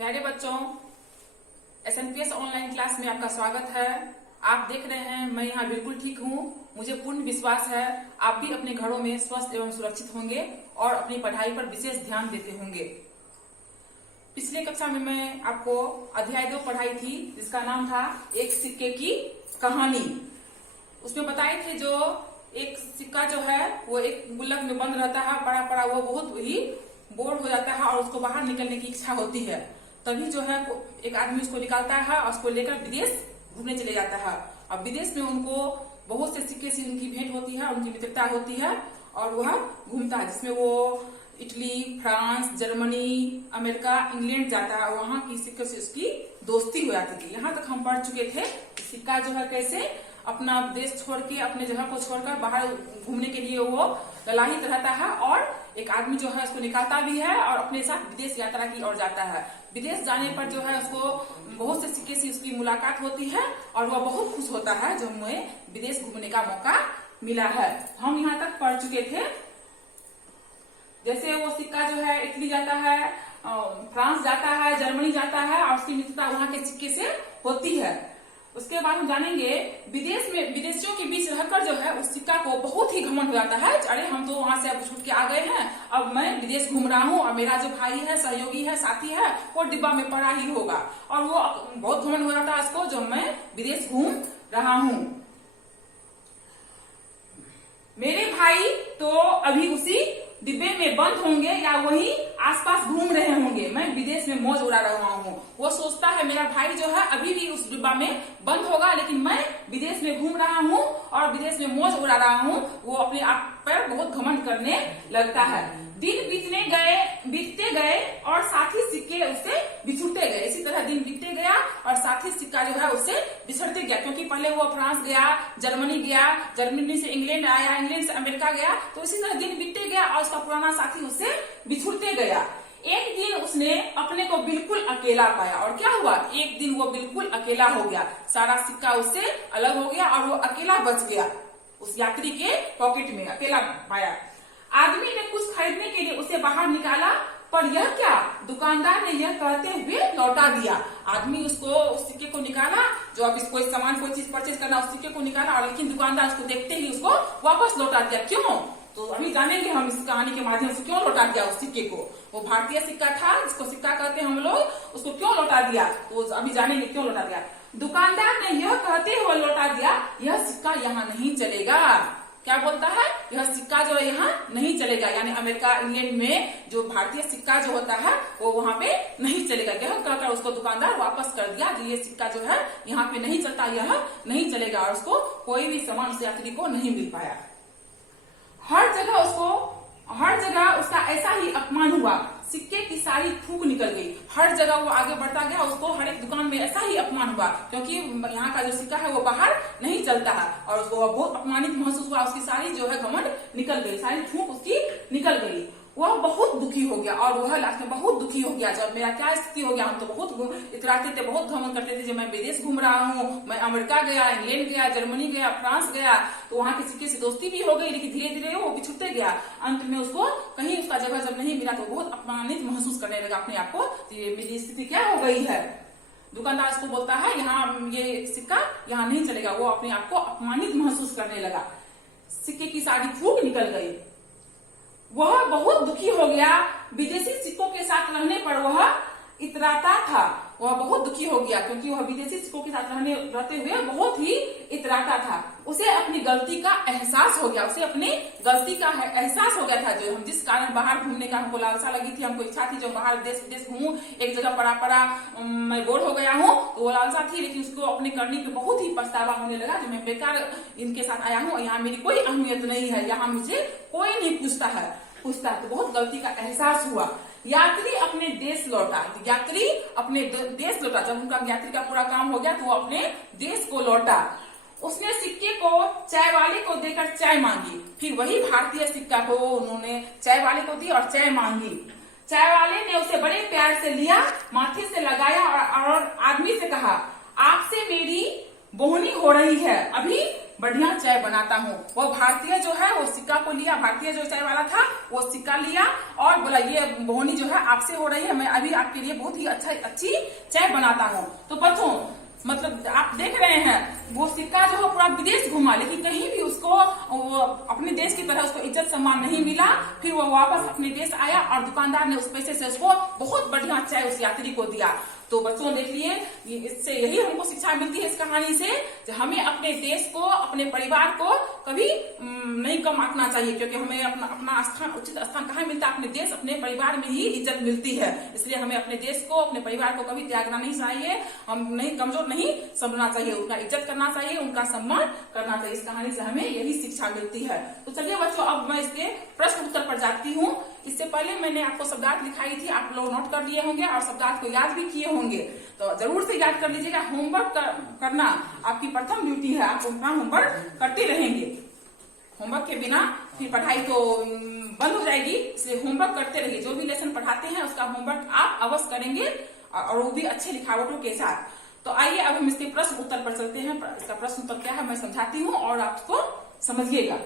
प्यारे बच्चों, एसएनपीएस online class में आपका स्वागत है। आप देख रहे हैं मैं यहाँ बिल्कुल ठीक हूँ। मुझे पूर्ण विश्वास है आप भी अपने घरों में स्वस्थ एवं सुरक्षित होंगे और अपनी पढ़ाई पर विशेष ध्यान देते होंगे। पिछले कक्षा में मैं आपको अध्याय 2 पढ़ाई थी, जिसका नाम था एक सिक्के की कहानी। उसमें बताए थे जो एक सिक्का जो है वो एक गुल्लक में बंद रहता है, पड़ा पड़ा वो बहुत ही बोर हो जाता है और उसको बाहर निकलने की इच्छा होती है। तभी जो है एक आदमी उसको निकालता है और उसको लेकर विदेश घूमने चले जाता है। अब विदेश में उनको बहुत से सिक्के से उनकी भेंट होती है, उनकी मित्रता होती है और वह घूमता है, जिसमें वो Italy, France, Germany, America, England जाता है। वहां की सिक्के से उसकी दोस्ती हो जाती थी। यहाँ तक हम पढ़ चुके थे सिक्का जो है कैसे अपना देश छोड़ के, अपने जगह को छोड़कर बाहर घूमने के लिए वो ललाहित रहता है और एक आदमी जो है उसको निकालता भी है और अपने साथ विदेश यात्रा की ओर जाता है। विदेश जाने पर जो है उसको बहुत से सिक्के से उसकी मुलाकात होती है और वह बहुत खुश होता है जो हमें विदेश घूमने का मौका मिला है। हम यहाँ तक पढ़ चुके थे। जैसे वो सिक्का जो है इटली जाता है, फ्रांस जाता है, जर्मनी जाता है और उसकी मित्रता वहां के सिक्के से होती है। उसके बाद हम जानेंगे विदेश में विदेशियों के बीच रहकर जो है उस सिक्का को बहुत ही घमंड हो जाता है। अरे हम तो वहां से अब छूट के आ गए हैं, अब मैं विदेश घूम रहा हूँ और मेरा जो भाई है, सहयोगी है, साथी है वो डिब्बा में पड़ा ही होगा। और वो बहुत घमंड हो जाता है उसको जो मैं विदेश घूम रहा हूँ। मेरे भाई तो अभी उसी डिब्बे में बंद होंगे या वही आसपास घूम रहे होंगे, मैं विदेश में मौज उड़ा रहा हूँ। वो सोचता है मेरा भाई जो है अभी भी उस डिब्बा में बंद होगा, लेकिन मैं विदेश में घूम रहा हूँ और विदेश में मौज उड़ा रहा हूँ। वो अपने आप पर बहुत घमंड करने लगता है। दिन बीतते गए और साथी सिक्के उससे बिछुड़ते गए। इसी तरह दिन बीतते गया और साथी सिक्का जो है उससे बिछड़ते गया, क्योंकि पहले वो फ्रांस गया, जर्मनी गया, जर्मनी से इंग्लैंड आया, इंग्लैंड से अमेरिका गया, तो इसी तरह दिन बीतते गया और उसका पुराना साथी उससे बिछुड़ते गया। एक दिन उसने अपने को बिल्कुल अकेला पाया और क्या हुआ, एक दिन वो बिल्कुल अकेला हो गया। सारा सिक्का उससे अलग हो गया और वो अकेला बच गया। उस यात्री के पॉकेट में अकेला पाया। आदमी ने कुछ खरीदने के लिए उसे बाहर निकाला, पर यह क्या, दुकानदार ने यह कहते हुए लौटा दिया। आदमी उसको उस सिक्के को निकाला, जो अब कोई सामान कोई चीज परचेज करना, उस सिक्के को निकाला और लेकिन दुकानदार उसको देखते ही उसको वापस लौटा दिया। क्यों, तो अभी जानेंगे हम इस कहानी के माध्यम से क्यों लौटा दिया उस सिक्के को। वो भारतीय सिक्का था जिसको सिक्का कहते हैं हम लोग, उसको क्यों लौटा दिया तो अभी जानेंगे क्यों लौटा दिया। दुकानदार ने यह कहते हुए लौटा दिया, यह सिक्का यहाँ नहीं चलेगा। क्या बोलता है, यह सिक्का जो है यहाँ नहीं चलेगा, यानी अमेरिका, इंग्लैंड में जो भारतीय सिक्का जो होता है वो वहाँ पे नहीं चलेगा। यह कहकर उसको दुकानदार वापस कर दिया, जो ये सिक्का जो है यहाँ पे नहीं चलता, यह नहीं चलेगा और उसको कोई भी सामान उस यात्री को नहीं मिल पाया। हर जगह उसका ऐसा ही अपमान हुआ, सिक्के की सारी थूक निकल गई। हर जगह वो आगे बढ़ता गया, उसको हर एक दुकान में ऐसा ही अपमान हुआ, क्योंकि यहाँ का जो सिक्का है वो बाहर नहीं चलता है और उसको बहुत अपमानित महसूस हुआ। उसकी सारी जो है घमंड निकल गई, सारी थूक उसकी निकल गई। वह बहुत दुखी हो गया और वह लास्ट में बहुत दुखी हो गया। जब मेरा क्या स्थिति हो गया, हम तो बहुत इतराते थे, बहुत घमंड करते थे, जब मैं विदेश घूम रहा हूँ, मैं अमेरिका गया, इंग्लैंड गया, जर्मनी गया, फ्रांस गया, तो वहाँ के सिक्के से दोस्ती भी हो गई, लेकिन धीरे धीरे वो बिछुड़ते गया। अंत में उसको कहीं उसका जगह जब नहीं मिला तो बहुत अपमानित महसूस करने लगा अपने आप को, मेरी स्थिति क्या हो गई है। दुकानदार उसको बोलता है यहाँ ये सिक्का यहाँ नहीं चलेगा। वो अपने आप को अपमानित महसूस करने लगा, सिक्के की सारी फूक निकल गई। वह बहुत दुखी हो गया। विदेशी सिक्कों के साथ रहने पर वह इतराता था। वह बहुत दुखी हो गया क्योंकि वह विदेशी सिक्कों के साथ रहते हुए बहुत ही इतराता था। उसे अपनी गलती का एहसास हो गया, उसे अपनी गलती का एहसास हो गया था। जो हम जिस कारण बाहर घूमने का हमको लालसा लगी थी, हमको इच्छा थी जो बाहर देश विदेश घूमूं, एक जगह पड़ा मैं बोर हो गया हूँ, तो वो लालसा थी, लेकिन उसको अपने करने पे बहुत ही पछतावा होने लगा। जो मैं बेकार इनके साथ आया हूँ, यहाँ मेरी कोई अहमियत नहीं है, यहाँ मुझे कोई नहीं पूछता तो बहुत गलती का एहसास हुआ। यात्री अपने देश लौटा। जब उनका यात्री का पूरा काम हो गया तो वो अपने देश को लौटा। उसने सिक्के को चाय वाले को देकर चाय मांगी। फिर वही भारतीय सिक्का को उन्होंने चाय वाले को दी और चाय मांगी। चाय वाले ने उसे बड़े प्यार से लिया, माथे से लगाया और आदमी से कहा, आपसे मेरी बोहनी हो रही है, अभी बढ़िया चाय बनाता हूँ। वो भारतीय जो है वो सिक्का को लिया, भारतीय जो चाय वाला था वो सिक्का लिया और बोला ये बोहनी जो है आपसे हो रही है, मैं अभी आपके लिए बहुत ही अच्छी चाय बनाता हूँ। तो बच्चों मतलब आप देख रहे हैं वो सिक्का जो है पूरा विदेश घुमा, लेकिन कहीं भी उसको अपने देश की तरह उसको इज्जत सम्मान नहीं मिला। फिर वो वापस अपने देश आया और दुकानदार ने उस पैसे से उसको बहुत बढ़िया चाय उस यात्री को दिया। तो बच्चों देख लिए, इससे यही हमको शिक्षा मिलती है इस कहानी से, कि हमें अपने देश को, अपने परिवार को कभी नहीं कम आंकना चाहिए, क्योंकि हमें अपना स्थान, उचित स्थान कहाँ मिलता है? अपने देश, अपने परिवार में ही इज्जत मिलती है। इसलिए हमें अपने देश को, अपने परिवार को कभी त्यागना नहीं चाहिए, हम नहीं कमजोर नहीं समझना चाहिए, उनका इज्जत करना चाहिए, उनका सम्मान करना चाहिए। इस कहानी से हमें यही शिक्षा मिलती है। तो चलिए बच्चों अब मैं इसके प्रश्न उत्तर पर जाती हूँ। इससे पहले मैंने आपको शब्दार्थ दिखाई थी, आप लोग नोट कर लिए होंगे और शब्दार्थ को याद भी किए होंगे, तो जरूर से याद कर लीजिएगा। होमवर्क करना आपकी प्रथम ड्यूटी है, आप अपना होमवर्क करते रहेंगे। होमवर्क के बिना फिर पढ़ाई तो बंद हो जाएगी, इसलिए होमवर्क करते रहिए। जो भी लेसन पढ़ाते हैं उसका होमवर्क आप अवश्य करेंगे और वो भी अच्छे लिखावटों के साथ। तो आइए अब हम इसके प्रश्न उत्तर पर चलते हैं। इसका प्रश्न उत्तर क्या है मैं समझाती हूँ और आप उसको समझिएगा।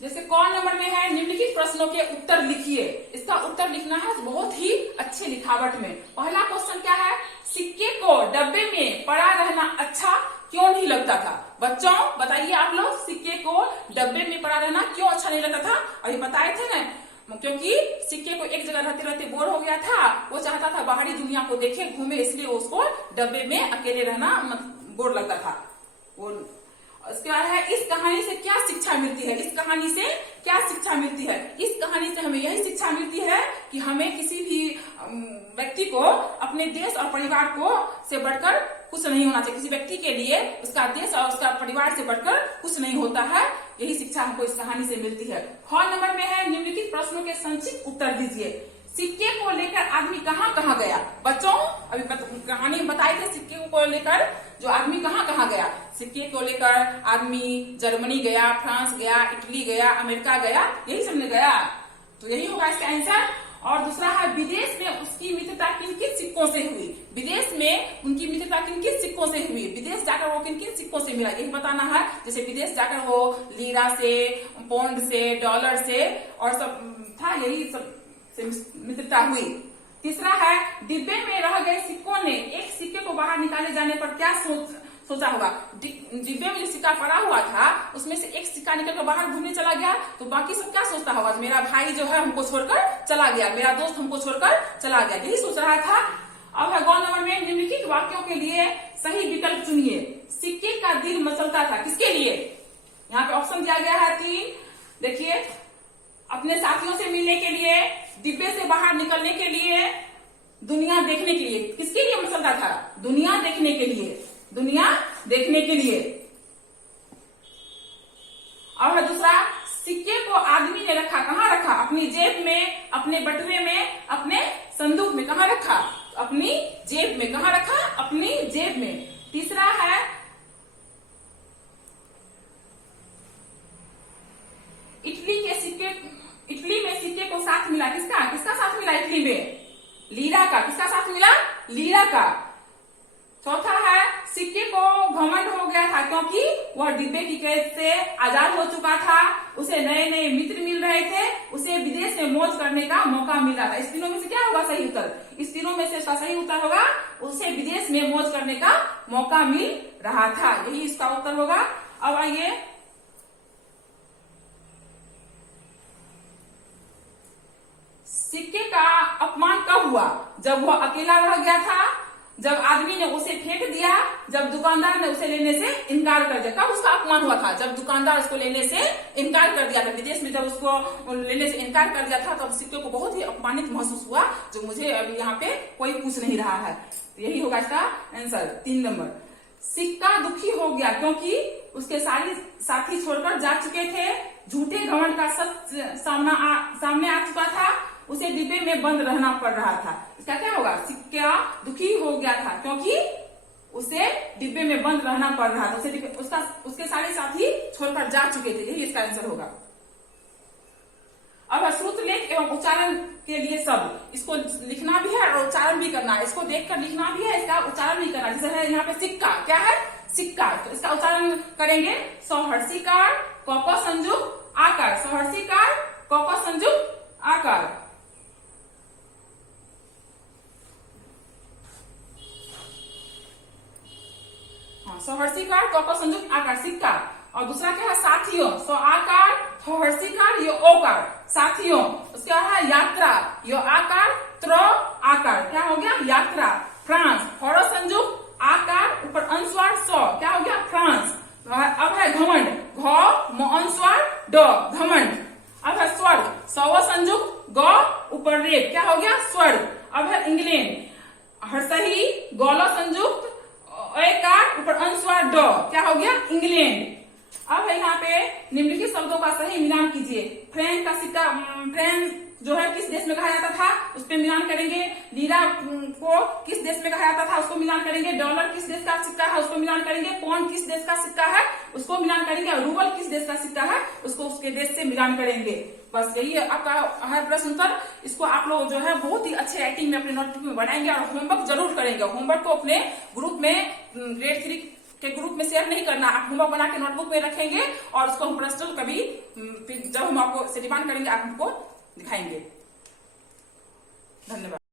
जैसे कौन नंबर में है, निम्नलिखित प्रश्नों के उत्तर लिखिए। इसका उत्तर लिखना है बहुत ही अच्छे लिखावट में। पहला क्वेश्चन क्या है, सिक्के को डब्बे में पड़ा रहना अच्छा क्यों नहीं लगता था? बच्चों बताइए आप लोग, सिक्के को डब्बे में पड़ा रहना क्यों अच्छा नहीं लगता था? अभी बताए थे ना, क्योंकि सिक्के को एक जगह रहते रहते बोर हो गया था, वो चाहता था बाहरी दुनिया को देखे, घूमे, इसलिए उसको डब्बे में अकेले रहना बोर लगता था। वो उसके बाद है, इस कहानी से क्या शिक्षा मिलती है? इस कहानी से क्या शिक्षा मिलती है? इस कहानी से हमें यही शिक्षा मिलती है कि हमें किसी भी व्यक्ति को अपने देश और परिवार को से बढ़कर कुछ नहीं होना चाहिए। किसी व्यक्ति के लिए उसका देश और उसका परिवार से बढ़कर कुछ नहीं होता है। यही शिक्षा हमको इस कहानी से मिलती है। ख नंबर में है, निम्नलिखित प्रश्नों के संक्षिप्त उत्तर दीजिए। सिक्के को लेकर आदमी कहाँ कहाँ गया? बच्चों अभी कहानी बताई थे, सिक्के को लेकर जो आदमी कहाँ कहाँ गया। सिक्के को लेकर आदमी जर्मनी गया, फ्रांस गया, इटली गया, अमेरिका गया, यही सबने गया। तो यही होगा इसका आंसर। और दूसरा है, विदेश में उसकी मित्रता किन किन सिक्कों से हुई? विदेश में उनकी मित्रता किन किन सिक्कों से हुई? विदेश जाकर वो किन किन सिक्कों से मिला, यही बताना है। जैसे विदेश जाकर वो लीरा से, पौंड से, डॉलर से और सब था, यही सब से मित्रता हुई। तीसरा है, डिब्बे में रह गए सिक्कों ने एक सिक्के को बाहर निकाले जाने पर क्या सोचा होगा? डिब्बे में जो सिक्का पड़ा हुआ था उसमें से एक सिक्का निकलकर बाहर घूमने चला गया, तो बाकी सब क्या सोचता होगा? मेरा भाई जो है हमको छोड़कर चला गया, मेरा दोस्त हमको छोड़कर चला गया, यही सोच रहा था। अब है गौ नंबर में, निम्नलिखित वाक्यों के लिए सही विकल्प चुनिए। सिक्के का दिल मचलता था, किसके लिए? यहाँ पे ऑप्शन दिया गया है 3। देखिए, अपने साथियों से मिलने के लिए, डिब्बे से बाहर निकलने के लिए, दुनिया देखने के लिए। किसके लिए मचलता था? दुनिया देखने के लिए, दुनिया देखने के लिए। और दूसरा, सिक्के को आदमी ने रखा, कहाँ रखा? अपनी जेब में, अपने बटुए में, अपने संदूक में। कहाँ रखा? अपनी जेब में। कहाँ रखा? अपनी जेब में। तीसरा है, इटली में सिक्के को साथ मिला, किसका? किसका साथ मिला इटली में? लीरा का। किसका साथ मिला? लीरा का। चौथा है, सिक्के को घमंड हो गया था क्योंकि वह डिब्बे की कैद से आजाद हो चुका था, उसे नए नए मित्र मिल रहे थे, उसे विदेश में मौज करने का मौका मिल रहा था। इस तीनों में से क्या होगा सही उत्तर? इस तीनों में से इसका सही उत्तर होगा, उसे विदेश में मौज करने का मौका मिल रहा था, यही इसका उत्तर होगा। अब आइए, सिक्के का अपमान कब हुआ? जब वह अकेला रह गया था, जब आदमी ने उसे फेंक दिया, जब दुकानदार ने उसे लेने से इनकार कर दिया। कब उसका अपमान हुआ था? जब दुकानदार उसको लेने से इनकार कर दिया था। विदेश में जब उसको लेने से इनकार कर दिया था तब सिक्के को बहुत ही अपमानित महसूस हुआ, जो मुझे अभी यहाँ पे कोई पूछ नहीं रहा है। यही होगा इसका आंसर 3 नंबर। सिक्का दुखी हो गया क्योंकि उसके साथी छोड़कर जा चुके थे, झूठे घमंड का सच सामने आ चुका था, उसे डिब्बे में बंद रहना पड़ रहा था। इसका क्या होगा? सिक्का दुखी हो गया था क्योंकि उसे डिब्बे में बंद रहना पड़ रहा था, उसके सारे साथी छोड़कर जा चुके थे, यही इसका आंसर होगा। अब श्रुत लेख एवं उच्चारण के लिए सब। इसको लिखना भी है और उच्चारण भी करना है, इसको देखकर लिखना भी है, इसका उच्चारण भी करना है। जैसे है यहाँ पे सिक्का, क्या है सिक्का, तो इसका उच्चारण करेंगे सौहर्षिकार क क संयुक्त आकार, सौहर्षिकार क क संयुक्त आकार। हाँ, सौहर्षिकार क क संयुक्त आकार सिक्का। और दूसरा क्या है साथियों, सौ आकार हर्षिकार यो ओकार साथियों। उसका है यात्रा, यो आकार त्र आकार, क्या हो गया यात्रा। फ्रांस, हर संयुक्त आकार ऊपर अनुस्वार स, क्या हो गया फ्रांस। अब है घमंड, घ म अनुस्वार ड घमंड। अब है स्वर्ग, सव संयुक्त ग ऊपर रेप, क्या हो गया स्वर्ग। अब है इंग्लैंड, हर्षही गौल संयुक्त एकार ऊपर अनुस्वार ड, क्या हो गया इंग्लैंड। अब है यहाँ पे निम्नलिखित शब्दों का सही मिलान कीजिए। फ्रैंक का सिक्का, फ्रैंक जो है किस देश में कहा जाता था, उस पर मिलान करेंगे। लीरा को किस देश में कहा जाता था, उसको मिलान करेंगे। डॉलर किस देश का सिक्का है, उसको मिलान करेंगे। पौंड किस देश का सिक्का है, उसको मिलान करेंगे। और रूबल किस देश का सिक्का है, उसको उसके देश से मिलान करेंगे। बस यही है आपका हर प्रश्न उत्तर। इसको आप लोग जो है बहुत ही अच्छे राइटिंग में अपने नोटबुक में बनाएंगे और होमवर्क जरूर करेंगे। होमवर्क को अपने ग्रुप में, ग्रेड 3 के ग्रुप में शेयर नहीं करना, आप होमवर्क बना के नोटबुक में रखेंगे और उसको हम पर्सनल कभी फिर जब हम आपको से डिमांड करेंगे आप हमको दिखाएंगे। धन्यवाद।